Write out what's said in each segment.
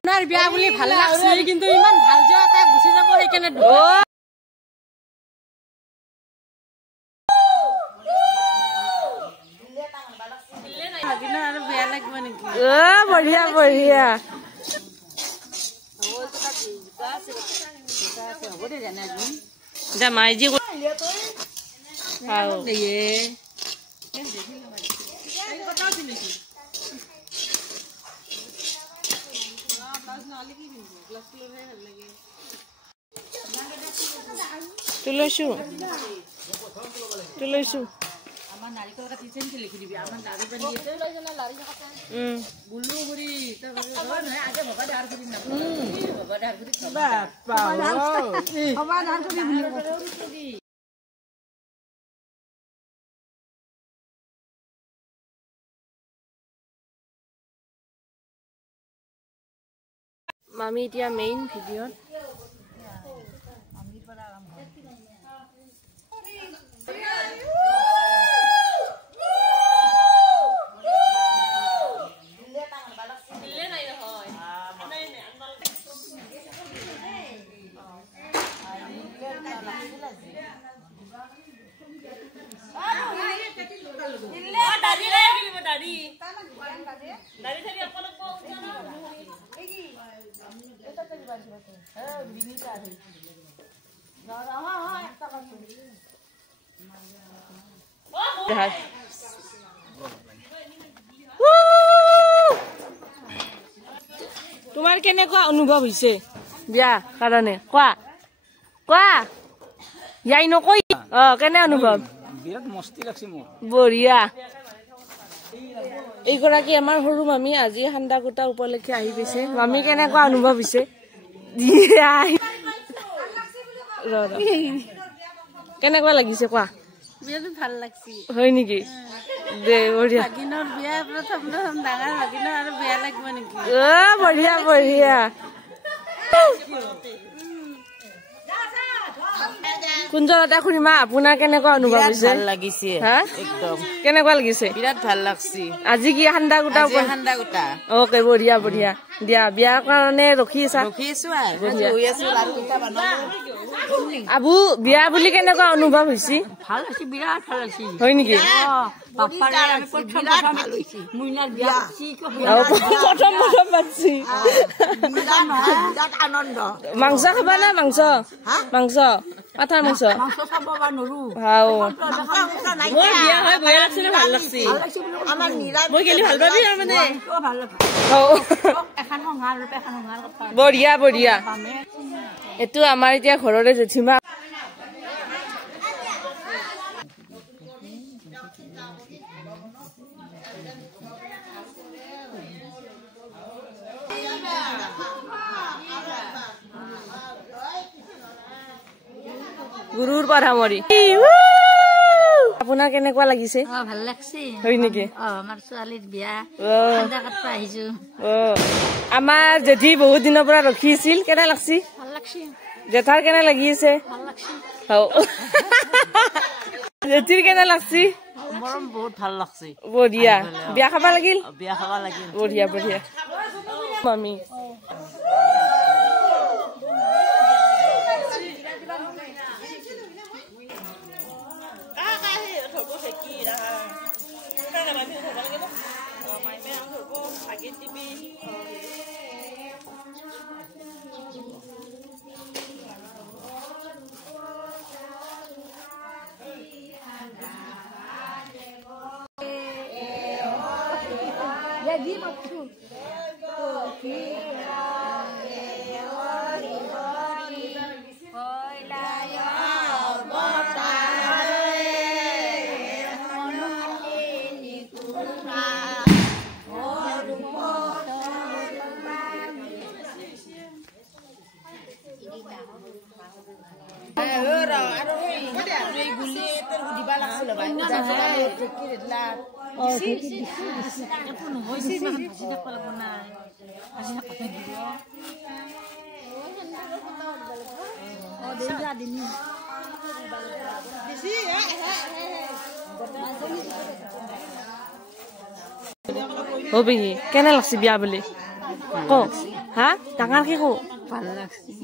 আপোনাৰ বিয়া বুলি ভাল লাগছে কিন্তু ইমান ভাল যোৱা এটা গুচি যাব সেইকাৰণে বেয়া লাগিব নেকি বঢ়িয়া বঢ়িয়া মাইজি তুলৈছো আমাৰ নাৰিকল কাটি চেঞ্চ লিখি দিবি আমাৰ দাড়ি বান্ধি আছে বুলু গুৰি নহয় আগে ভবা দাৰ কৰি না ভবা দাৰ কৰি ভবা দাৰ কৰি মামি এতিয়া মেইন ভিডিঅ'ত তোমাৰ কেনেকুৱা অনুভৱ হৈছে বিয়া কাৰণে কোৱা ইয়াই নকৈ কেনে অনুভৱ বিৰাট মস্তি লাগছে মোৰ বঢ়িয়া এইগৰাকী আমাৰ সৰু মামী আজি সান্দাকুটা উপলক্ষে আহি পাইছে মামী কেনেকুৱা অনুভৱ হৈছে কেনেকুৱা লাগিছে কোৱা বিয়াটো ভাল লাগছে হয় নেকি দে বঢ়িয়া ভাগিনৰ বিয়া প্ৰথম ডাঙৰ ভাগিনৰ আৰু বেয়া লাগিব নেকি বঢ়িয়া বঢ়িয়া কুঞ্জলতা খুড়ীমা আপোনাৰ কেনেকুৱা অনুভৱ হৈছে ভাল লাগিছে একদম কেনেকুৱা লাগিছে বিৰাট ভাল লাগছে আজি কি সান্দাকুটা অকে বঢ়িয়া বঢ়িয়া দিয়া বিয়াৰ কাৰণে ৰখি আছো আবু বিয়া বুলি কেনেকুৱা অনুভৱ হৈছে ভাল হৈছে বিৰাট ভাল হৈছে হয় নেকি আনন্দ মাংস খাবা না মাংস পাঠাৰ মাংস বঢ়িয়া বঢ়িয়া এইটো আমাৰ এতিয়া ঘৰৰে জেঠিমা গুৰুৰ পৰামৰি আপোনাৰ কেনেকুৱা লাগিছে ভাল লাগছে হয় নেকি আমাৰ ছোৱালীৰ বিয়া আহিছো আমাৰ জেঠি বহুত দিনৰ পৰা ৰখি আছিল কেনে লাগছি ভাল লাগছে জেঠাৰ কেনে লাগি আছে ভাল লাগছে জেঠিৰ কেনে লাগছি মৰম বহুত ভাল লাগছে বঢ়িয়া বিয়া খাবা লাগিল বঢ়িয়া বঢ়িয়া মামি পেহী কেনে লাগছে বিয়া বুলি ক হা ডাঙৰ কি কো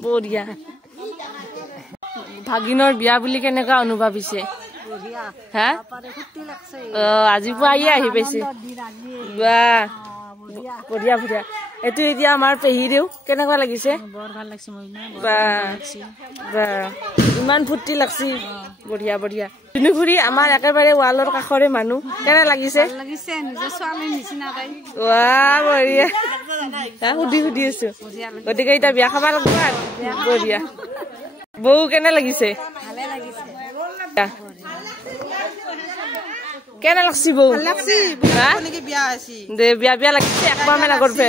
বঢ়িয়া ভাগিনৰ বিয়া বুলি কেনেকুৱা অনুভৱ হৈছে হা আজি পুৱাই আহি পাইছে বাহ বঢ়িয়া বঢ়িয়া এইটো এতিয়া আমাৰ পেহীৰেও কেনেকুৱা লাগিছে ইমান ফূৰ্তি লাগছি বঢ়িয়া বঢ়িয়া ধুনুখুৰী আমাৰ একেবাৰে ৱালৰ কাষৰে মানুহ কেনে লাগিছে বঢ়িয়া সুধি সুধি আছো গতিকে এতিয়া বিয়া খাব লাগিব আৰু বঢ়িয়া বৌ কেনে লাগিছে কেনে লাগছি বৌ দে বিয়া বিয়া লাগিছে একমাহ মান আগৰ পে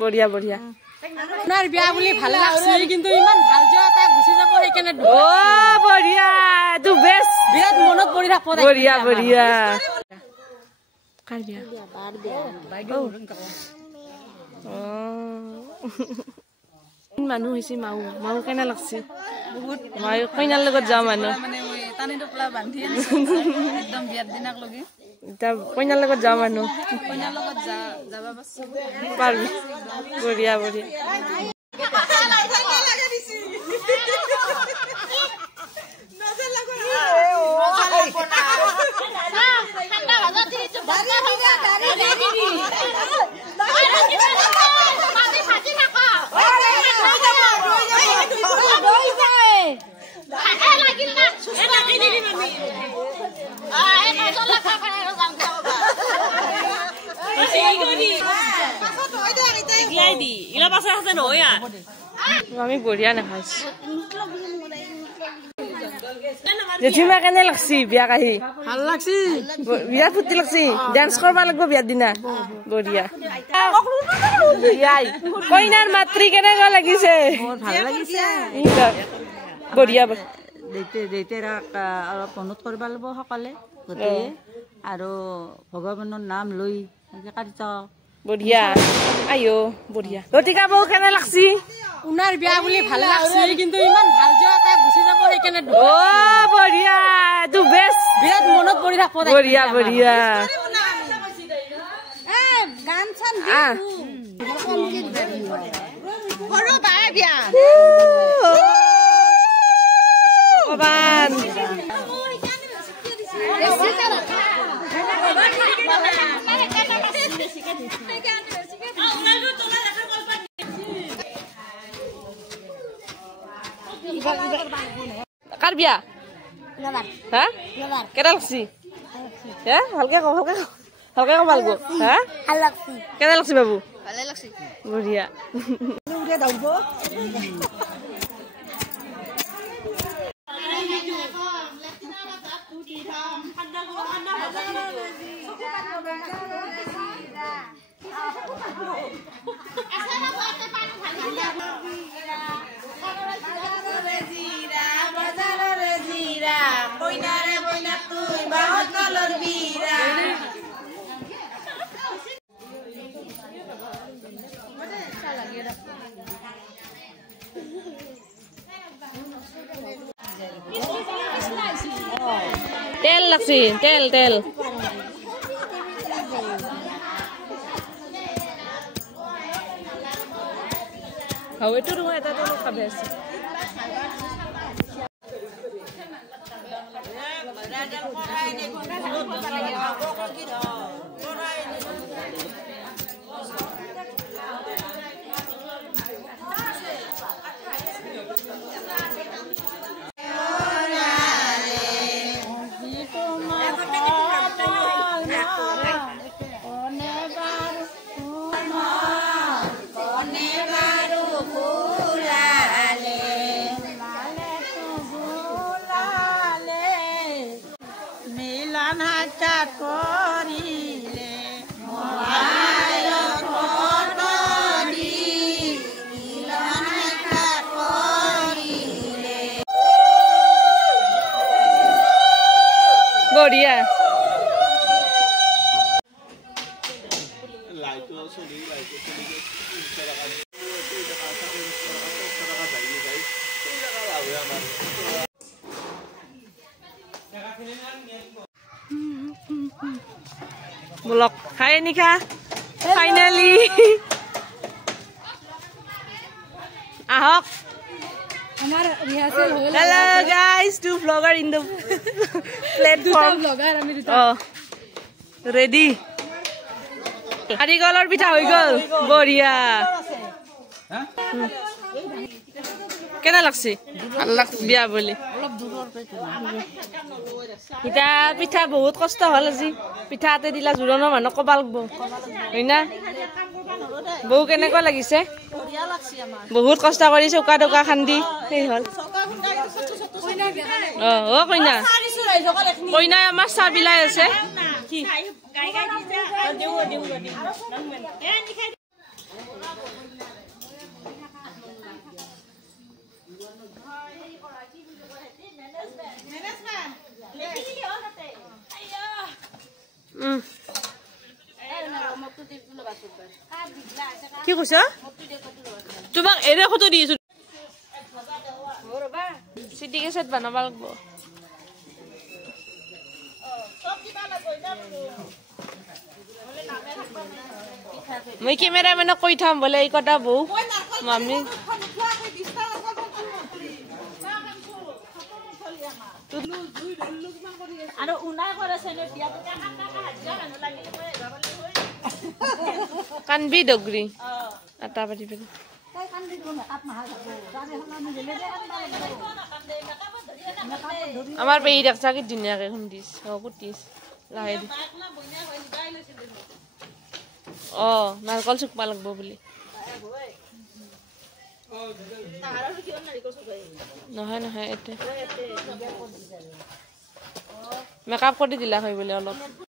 বঢ়িয়া বঢ়িয়া বিয়া বুলি ভাল লাগছে কিন্তু ইমান ভাল যোৱা এটা গুচি যাব সেইকাৰণে বঢ়িয়া এইটো বেষ্ট বিৰাট মনত পৰি থাকব বঢ়িয়া বঢ়িয়া কাৰ বিয়া মানুহ হৈছে মাও মাও কেনে লাগছে বহুত মাও কইনাৰ লগত যাওঁ মানুহ টানি টোপলা বান্ধি একদম বিয়াৰ দিনাক লগে এতিয়া কইনাৰ লগত যাওঁ মানুহ কইনাৰ লগত যাবা পাৰবি বঢ়িয়া বঢ়িয়া আমি বঢ়িয়া নাখাইছো জেঠিমা কেনে লাগছি বিয়া কাহি ভাল লাগছি বিয়া ফূৰ্তি লাগছি ডান্স কৰবা লাগিব বিয়াৰ দিনা বঢ়িয়া কইনাৰ মাতৃ কেনেকুৱা লাগিছে ভাল লাগিছে বঢ়িয়া দেউতাৰাক অলপ মনত কৰিব লাগিব সকলে গোটেই আৰু ভগৱানৰ নাম লৈ কাৰ্য বঢ়িয়া আইও বঢ়িয়া গতিকে বৌ কেনে লাগছি উনাৰ বিয়া বুলি ভাল লাগছে কিন্তু ইমান ভাল যোৱা এটা গুচি যাব সেইকাৰণে বঢ়িয়া এইটো বেষ্ট বিৰাট মনত পৰি থাকব বঢ়িয়া বঢ়িয়া গান চান সৰু বাই বিয়া ভগৱান কাৰ বিয়া হা কেটা লাগছি হা ভালকে কম ভালকে কম লাগিব হা কেটা লাগছি বাবু বঢ়িয়া তেল লাগছি তেল তেল এইটো নহয় এটা তেল খাবে আছে বঢ়িয়া বলক খাই নিখা ফাইনালি আহক আমাৰ ৰিহাৰ্সেল হ'ল hello guys two blogger in the platform blogger আমি দুটা ৰেডি নাৰিকলৰ পিঠা হৈ গ'ল বঢ়িয়া কেনে লাগছে ভাল লাগছে বিয়া বুলি এতিয়া পিঠা বহুত কষ্ট হ'ল আজি পিঠা হাতে দিলা জোৰোণৰ মানুহ ক'ব লাগব হয় না বৌ কেনেকুৱা লাগিছে বহুত কষ্ট কৰি চৌকা টৌকা খান্দি সেই হ'ল কইনা কইনাই আমাৰ চাহ বিলাই আছে কি কৈছ তোমাক এনে ফটো দিছো চিটি কেছেট বনাব লাগব মই কেমেৰা মেনক কৈ থাম বোলে এই কথা বৌ মামি কানবি ডগরি আটা পাতি পাতি আমার পেয়ে দেখছা কি ধুনীয়াকে খুন্দিছ কুটিছ লাহে দি নাৰিকল চুকবা লাগব বুলি নহয় নহয় এতিয়া মেকআপ কৰি দিলা হয় বোলে অলপ